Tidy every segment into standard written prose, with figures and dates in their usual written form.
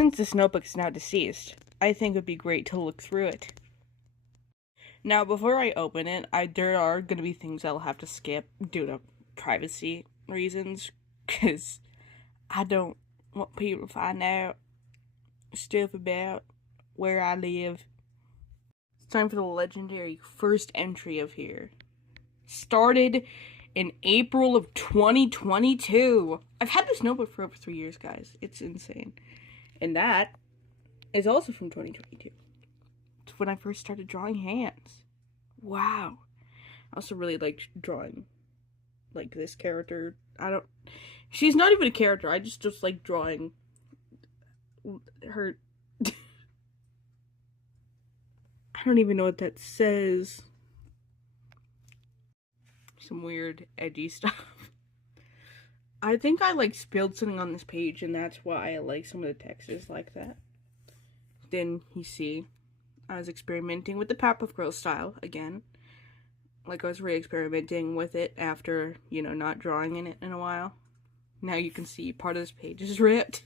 since this notebook is now deceased, I think it would be great to look through it. Now, before I open it, there are going to be things I'll have to skip due to privacy reasons, because I don't want people to find out stuff about where I live. It's time for the legendary first entry of here. Started in April of 2022. I've had this notebook for over 3 years, guys. It's insane. And that is also from 2022. It's when I first started drawing hands. Wow. I also really liked drawing, like, this character. She's not even a character. I just like drawing her. I don't even know what that says. Some weird, edgy stuff. I think I, like, spilled something on this page, and that's why I like some of the text is like that. Then, you see, I was experimenting with the Powerpuff Girls style again. Like, I was re-experimenting with it after, you know, not drawing in it in a while. Now you can see part of this page is ripped.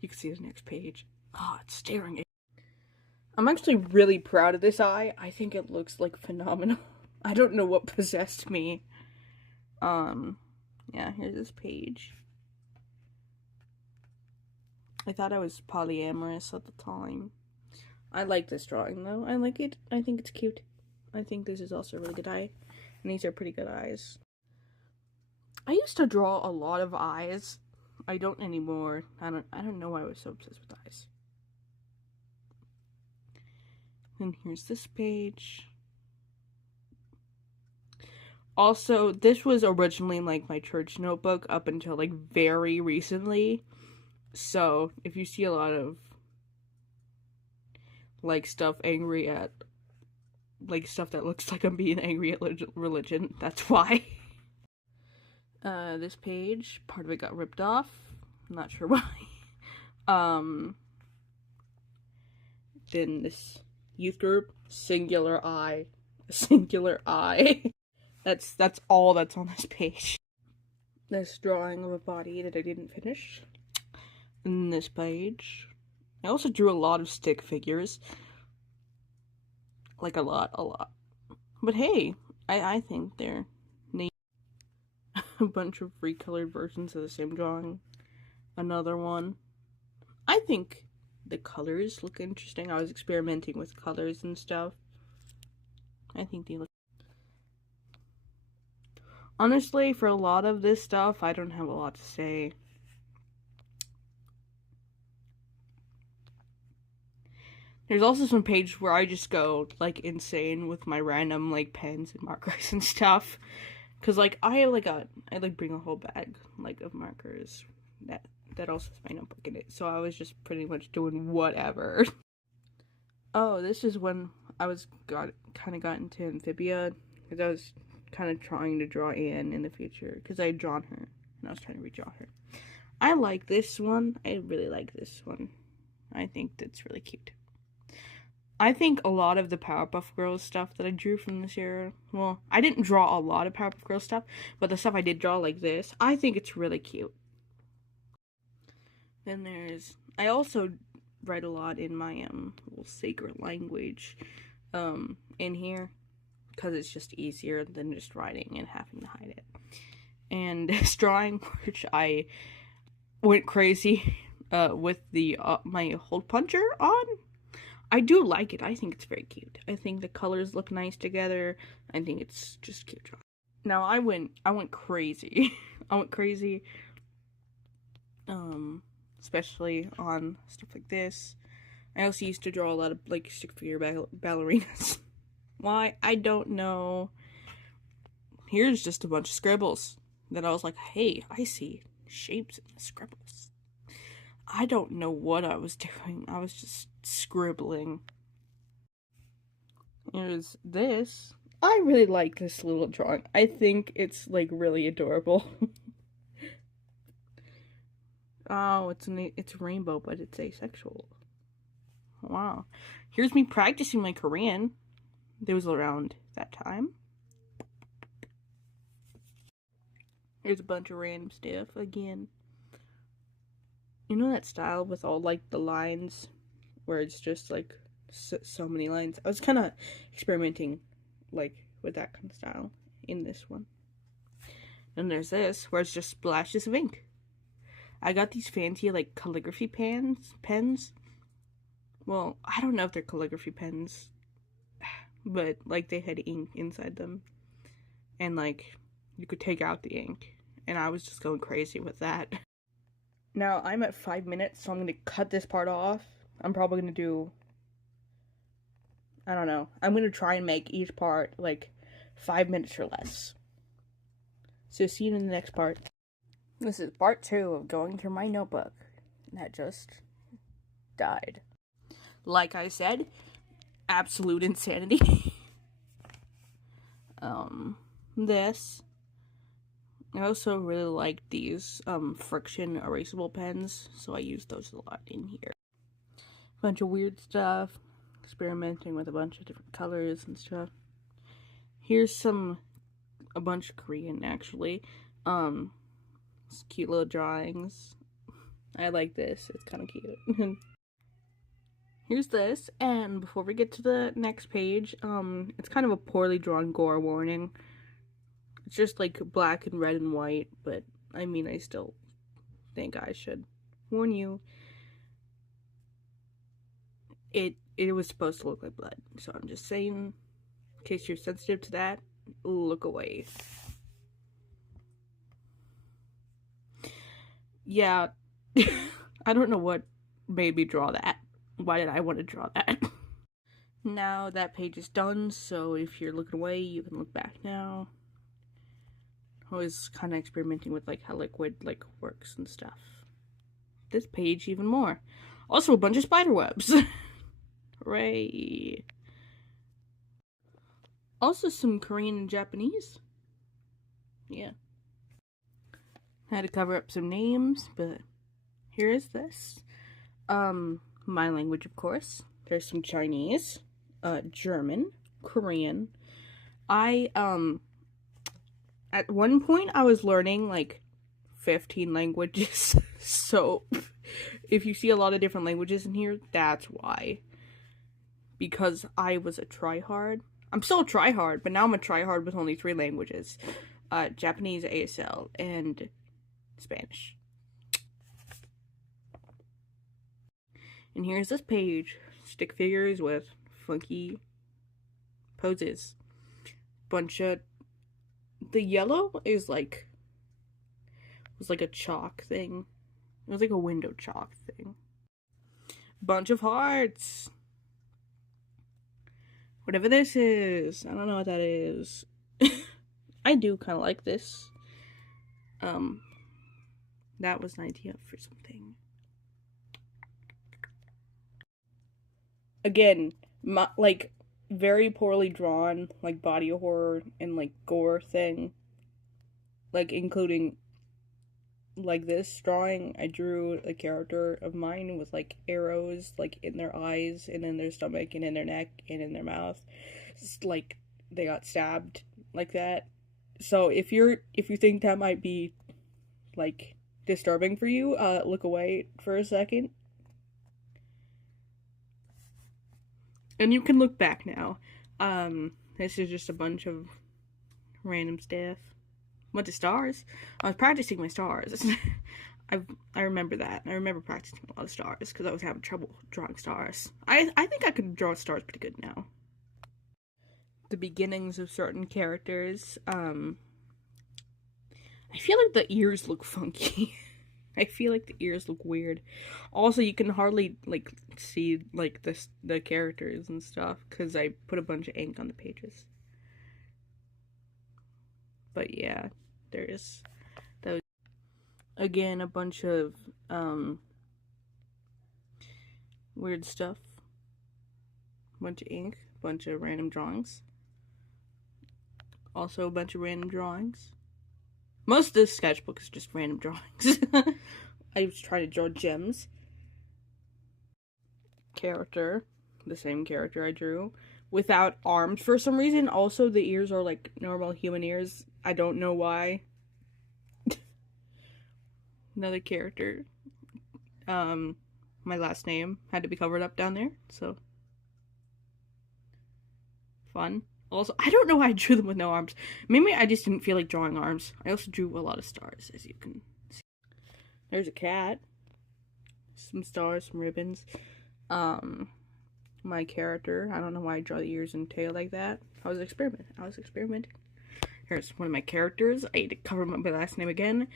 You can see the next page. Oh, it's staring at me. I'm actually really proud of this eye. I think it looks, like, phenomenal. I don't know what possessed me. Yeah, here's this page. I thought I was polyamorous at the time. I like this drawing, though. I like it. I think it's cute. I think this is also a really good eye. And these are pretty good eyes. I used to draw a lot of eyes. I don't anymore. I don't know why I was so obsessed with eyes. And here's this page. Also, this was originally, like, my church notebook up until, like, very recently. So, if you see a lot of, like, stuff angry at, like, stuff that looks like I'm being angry at religion, that's why. This page, part of it got ripped off. I'm not sure why. Then this youth group, singular eye. Singular eye. That's all that's on this page. This drawing of a body that I didn't finish. And this page. I also drew a lot of stick figures. Like a lot. But hey, I think they're neat. A bunch of recolored versions of the same drawing. Another one. I think the colors look interesting. I was experimenting with colors and stuff. I think they look... Honestly, for a lot of this stuff, I don't have a lot to say. There's also some pages where I just go, like, insane with my random, like, pens and markers and stuff. Cause, like, I bring a whole bag, like, of markers. That also has my notebook in it. So I was just pretty much doing whatever. Oh, this is when I kind of got into Amphibia. Because I was kind of trying to draw Anne in the future. Because I had drawn her. And I was trying to redraw her. I like this one. I really like this one. I think that's really cute. I think a lot of the Powerpuff Girls stuff that I drew from this era, well, I didn't draw a lot of Powerpuff Girls stuff, but the stuff I did draw like this, I think it's really cute. Then I also write a lot in my, little sacred language, in here, because it's just easier than just writing and having to hide it. And this drawing, which I went crazy, with my hole puncher on. I do like it. I think it's very cute. I think the colors look nice together. I think it's just cute drawing. Now I went crazy. I went crazy. Especially on stuff like this. I also used to draw a lot of, like, stick figure ballerinas. Why? I don't know. Here's just a bunch of scribbles. That I was like, hey, I see shapes in the scribbles. I don't know what I was doing. I was just scribbling. Here's this. I really like this little drawing. I think it's, like, really adorable. Oh, it's rainbow, but it's asexual. Wow. Here's me practicing my Korean. It was around that time. Here's a bunch of random stuff again. You know that style with all, like, the lines where it's just, like, so many lines? I was kind of experimenting, like, with that kind of style in this one. And there's this, where it's just splashes of ink. I got these fancy, like, calligraphy pens. Well, I don't know if they're calligraphy pens, but, like, they had ink inside them. And, like, you could take out the ink. And I was just going crazy with that. Now, I'm at 5 minutes, so I'm going to cut this part off. I'm probably going to do, I don't know. I'm going to try and make each part, like, 5 minutes or less. So see you in the next part. This is part 2 of going through my notebook that just died. Like I said, absolute insanity. This. I also really like these friction erasable pens, so I use those a lot in here. Bunch of weird stuff, experimenting with a bunch of different colors and stuff. Here's a bunch of Korean, actually. Cute little drawings. I like this, it's kind of cute. Here's this, and before we get to the next page, it's kind of a poorly drawn gore warning. It's just like black and red and white, but I mean, I still think I should warn you. It was supposed to look like blood, so I'm just saying, in case you're sensitive to that, look away. Yeah, I don't know what made me draw that. Why did I want to draw that? Now that page is done, so if you're looking away, you can look back now. I was kind of experimenting with, like, how liquid, like, works and stuff. This page even more. Also a bunch of spider webs. Hooray. Also some Korean and Japanese. Yeah. Had to cover up some names, but here is this. My language, of course. There's some Chinese, German, Korean. At one point I was learning, like, 15 languages, so if you see a lot of different languages in here, that's why. Because I was a tryhard. I'm still a tryhard, but now I'm a tryhard with only 3 languages. Japanese, ASL, and Spanish. And here's this page. Stick figures with funky poses. Bunch of... The yellow is like... was like a chalk thing. It was like a window chalk thing. Bunch of hearts. Whatever this is. I don't know what that is. I do kind of like this. That was an idea for something. Again, like, very poorly drawn, like, body horror and, like, gore thing. Like, including, like, this drawing, I drew a character of mine with, like, arrows, like, in their eyes, and in their stomach, and in their neck, and in their mouth. It's like, they got stabbed like that. So, if you think that might be, like, disturbing for you, look away for a second. And you can look back now. This is just a bunch of random stuff. Bunch of stars. I was practicing my stars. I remember that. I remember practicing a lot of stars because I was having trouble drawing stars. I think I could draw stars pretty good now. The beginnings of certain characters. I feel like the ears look funky. I feel like the ears look weird. Also, you can hardly, like, see, like, the characters and stuff, because I put a bunch of ink on the pages. But yeah, there's those. Again, a bunch of, weird stuff. Bunch of ink, bunch of random drawings. Also a bunch of random drawings. Most of this sketchbook is just random drawings. I was trying to draw gems. Character. The same character I drew. Without arms for some reason. Also, the ears are like normal human ears. I don't know why. Another character. my last name had to be covered up down there, so fun. Also, I don't know why I drew them with no arms. Maybe I just didn't feel like drawing arms. I also drew a lot of stars, as you can see. There's a cat. Some stars, some ribbons. My character. I don't know why I draw the ears and tail like that. I was experimenting. Here's one of my characters. I had to cover my last name again.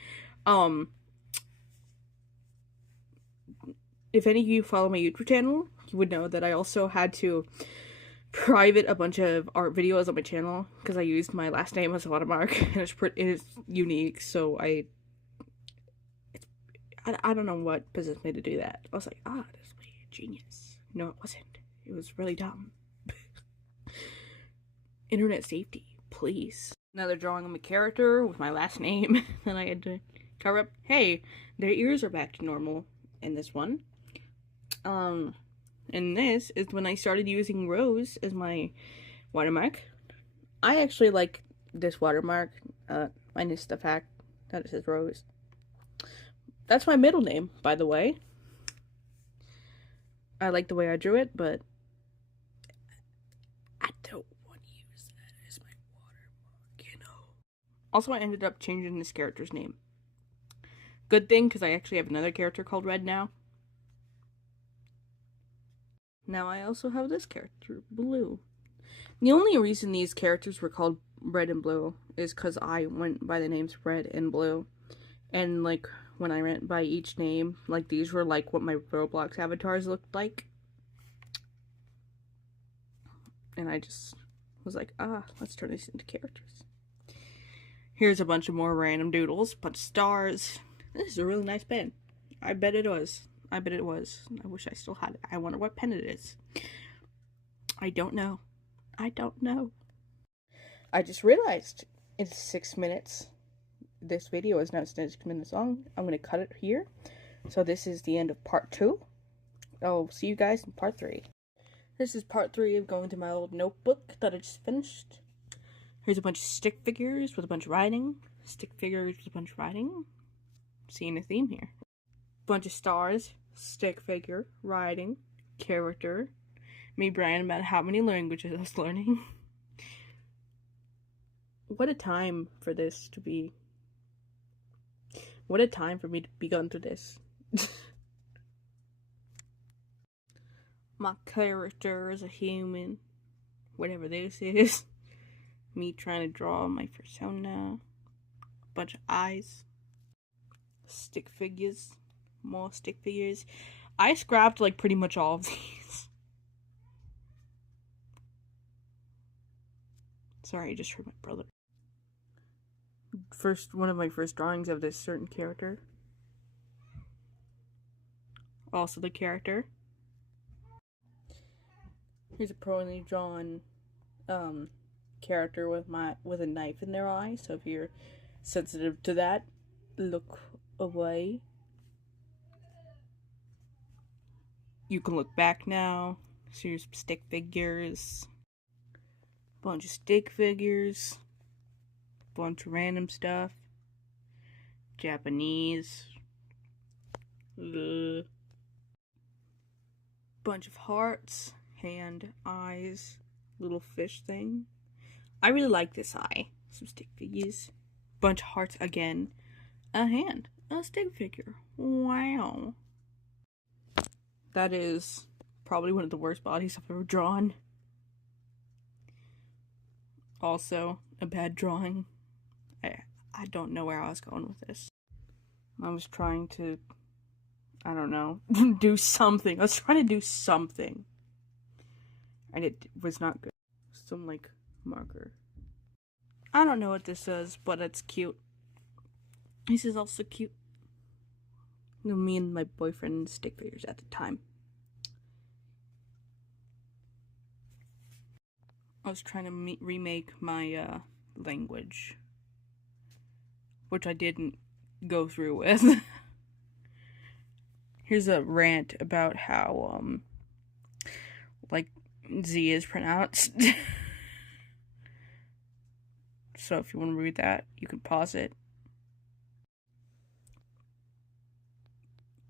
If any of you follow my YouTube channel, you would know that I also had to private a bunch of art videos on my channel because I used my last name as a watermark, and it is unique. So I don't know what possessed me to do that. I was like, this is genius. No, it wasn't. It was really dumb. Internet safety, please. Another drawing of my character with my last name. Then I had to cover up. Hey, their ears are back to normal in this one. And this is when I started using Rose as my watermark. I actually like this watermark, minus the fact that it says Rose. That's my middle name, by the way. I like the way I drew it, but I don't want to use that as my watermark, you know. Also, I ended up changing this character's name. Good thing, because I actually have another character called Red now. Now I also have this character, Blue. The only reason these characters were called Red and Blue is because I went by the names Red and Blue. And, like, when I went by each name, like, these were, like, what my Roblox avatars looked like. And I just was like, let's turn these into characters. Here's a bunch of more random doodles, bunch of stars. This is a really nice pen. I bet it was. I wish I still had it. I wonder what pen it is. I don't know. I just realized it's 6 minutes. This video is now 6 minutes long. I'm going to cut it here. So this is the end of part 2. I'll see you guys in part 3. This is part 3 of going to my old notebook that I just finished. Here's a bunch of stick figures with a bunch of writing. Stick figures with a bunch of writing. Seeing a theme here. Bunch of stars, stick figure, writing, character, me bragging about how many languages I was learning. What a time for this to be. What a time for me to be going through this. My character is a human. Whatever this is. Me trying to draw my persona. Bunch of eyes. Stick figures. More stick figures. I scrapped like pretty much all of these. Sorry, I just heard my brother. One of my first drawings of this certain character. Also the character. Here's a poorly drawn character with a knife in their eye. So if you're sensitive to that, look away. You can look back now. So here's stick figures. Bunch of stick figures. Bunch of random stuff. Japanese. Bunch of hearts. Hand, eyes. Little fish thing. I really like this eye. Some stick figures. Bunch of hearts again. A hand. A stick figure. Wow. That is probably one of the worst bodies I've ever drawn. Also, a bad drawing. I don't know where I was going with this. I was trying to, I don't know, do something. I was trying to do something. And it was not good. Some, like, marker. I don't know what this is, but it's cute. This is also cute. Me and my boyfriend stick figures at the time. I was trying to remake my language, which I didn't go through with. Here's a rant about how like Z is pronounced. So if you want to read that, you can pause it.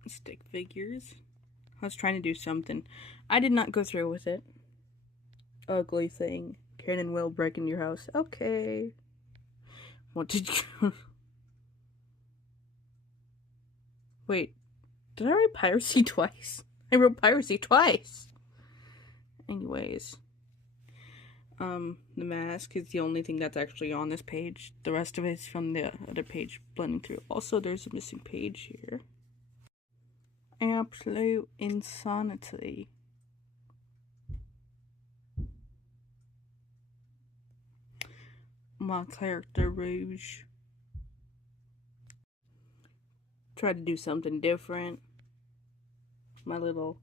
Stick figures. I was trying to do something. I did not go through with it. Ugly thing. Can and will break into your house. Okay. What did you... Wait. Did I write piracy twice? I wrote piracy twice! Anyways. The mask is the only thing that's actually on this page. The rest of it is from the other page blending through. Also, there's a missing page here. Absolute insanity. My character rouge. Try to do something different. My little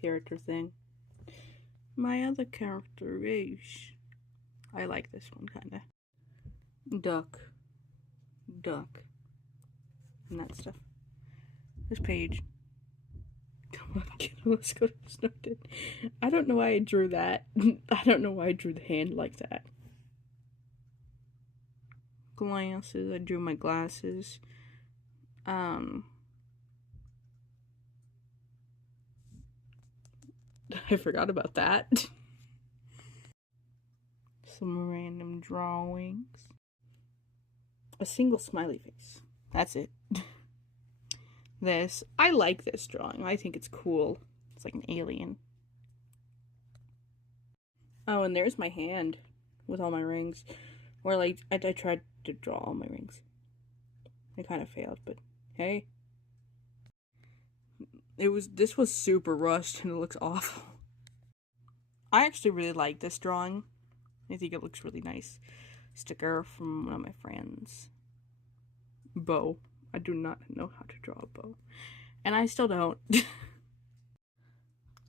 character thing. My other character rouge. I like this one kinda. Duck. And that stuff. This page. Come on, kiddo, let's go to Snowden. I don't know why I drew that. I don't know why I drew the hand like that. Glasses. I drew my glasses. I forgot about that. Some random drawings. A single smiley face. That's it. This. I like this drawing. I think it's cool. It's like an alien. Oh, and there's my hand with all my rings. Or like, I tried to draw all my rings. I kind of failed, but hey. This was super rushed and it looks awful. I actually really like this drawing. I think it looks really nice. Sticker from one of my friends. Bow. I do not know how to draw a bow. And I still don't.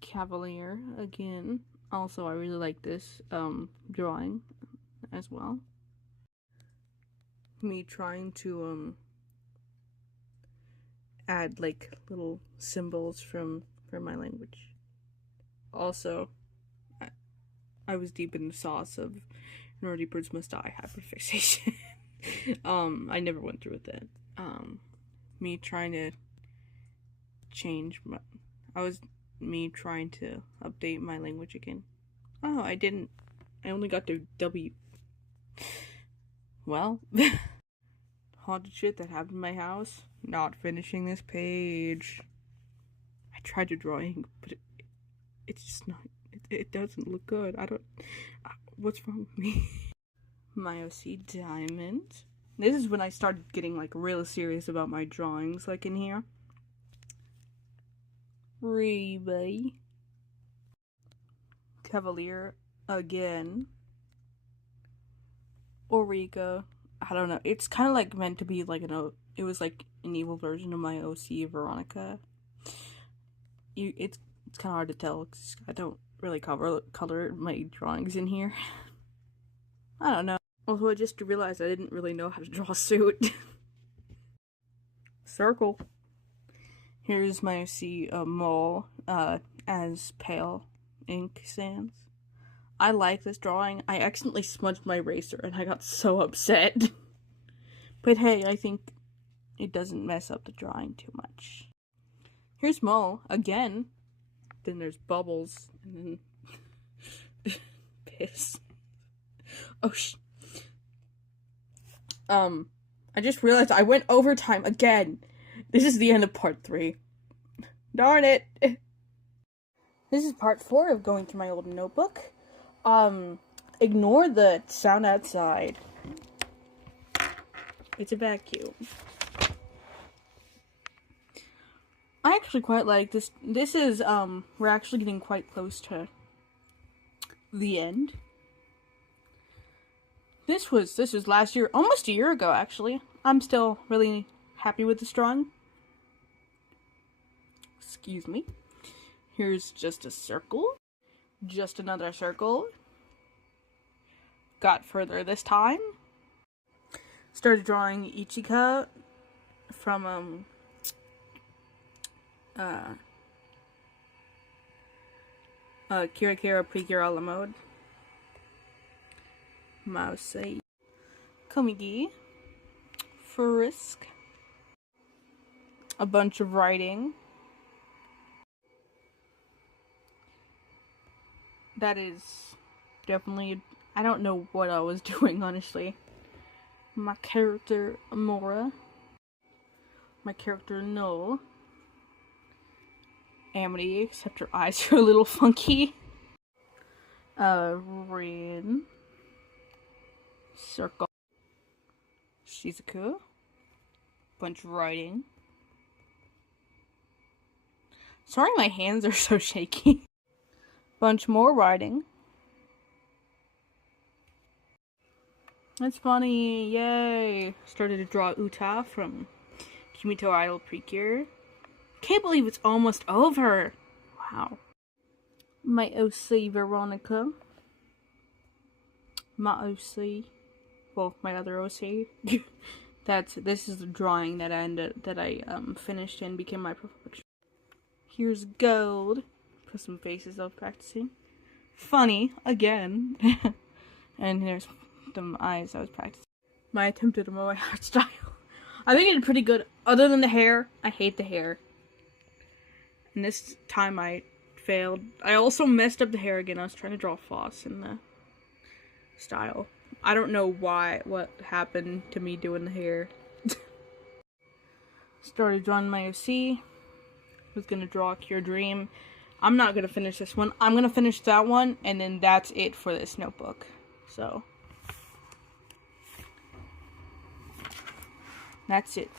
Cavalier, again. Also, I really like this drawing as well. Me trying to add like little symbols from my language. Also, I was deep in the sauce of Nerdy Birds Must Die hyperfixation. I never went through with it. Me trying to change me trying to update my language again. Oh, I didn't. I only got to W. Well, haunted shit that happened in my house. Not finishing this page. I tried to draw ink, but it's just not. It doesn't look good. I don't. What's wrong with me? My OC Diamond. This is when I started getting like real serious about my drawings, like in here. Reba. Cavalier again. Origa. I don't know. It's kind of like meant to be like it was like an evil version of my OC Veronica. It's kind of hard to tell because I don't really color my drawings in here. I don't know. Although I just realized I didn't really know how to draw a suit. Circle. Here's my mole as pale ink sands. I like this drawing. I accidentally smudged my eraser and I got so upset. But hey, I think it doesn't mess up the drawing too much. Here's Mo again. Then there's Bubbles and then piss. Oh I just realized I went overtime again. This is the end of part 3. Darn it. This is part 4 of going through my old notebook. Ignore the sound outside. It's a vacuum. I actually quite like this. This is, we're actually getting quite close to the end. This was last year, almost a year ago, actually. I'm still really happy with this drawing. Excuse me. Here's just a circle. Just another circle. Got further this time. Started drawing Ichika from, Kira Kira Pre-Kira la Mode. Mouse Komigi. Frisk. a bunch of writing. That is definitely, I don't know what I was doing, honestly. My character, Amora. My character, Null. Amity, except her eyes are a little funky. Rin. Circle. Shizuku. Bunch of writing. Sorry my hands are so shaky. Bunch more writing. That's funny, yay! Started to draw Uta from Kimito Idol Precure. Can't believe it's almost over! Wow. My OC Veronica. My OC. Well, my other OC. This is the drawing that I finished and became my perfection. Here's Gold. Put some faces I was practicing. Funny, again. And there's the eyes I was practicing. My attempt at a moe art style. I think it did pretty good. Other than the hair, I hate the hair. And this time I failed. I also messed up the hair again. I was trying to draw Foss in the style. I don't know what happened to me doing the hair. Started drawing my OC. Was gonna draw Cure Dream. I'm not gonna finish this one. I'm gonna finish that one, and then that's it for this notebook. So, that's it.